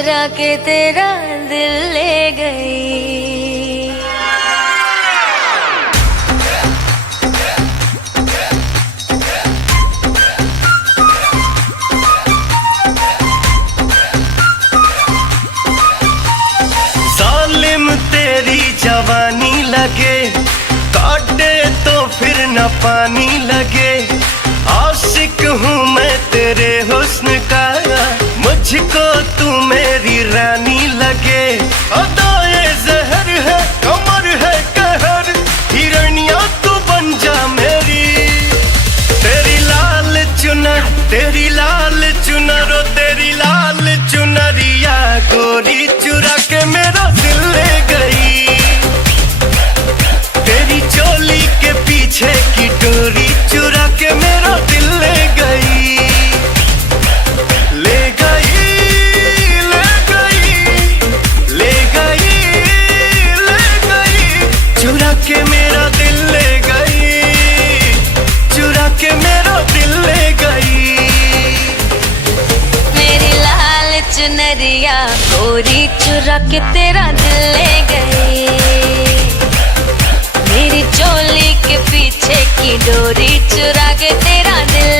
चुरा के तेरा दिल ले गई। जालिम तेरी जवानी लगे, काटे तो फिर न पानी लगे। आशिक हूँ मैं तेरे हुस्न का, मुझको तू मेरी रानी लगे। अदाए जहर है, कमर है कहर, हिरनिया तू बन जा मेरी। तेरी लाल चुनर, तेरी लाल चुनर, ओ तेरी लाल चुनरिया गोरी चुरा के मेरा दिल ले गई। तेरी चोली के पीछे की डोरी चुरा के मेरा दिल ले गई। ले गई, ले गई, ले गई, ले गई, चुरा के मेरा दिल ले गई, चुरा के मेरा दिल ले गई। मेरी लाल चुनरिया गोरी चुरा के तेरा दिल ले गई। मेरी चोली के पीछे की डोरी चुरा के तेरा दिल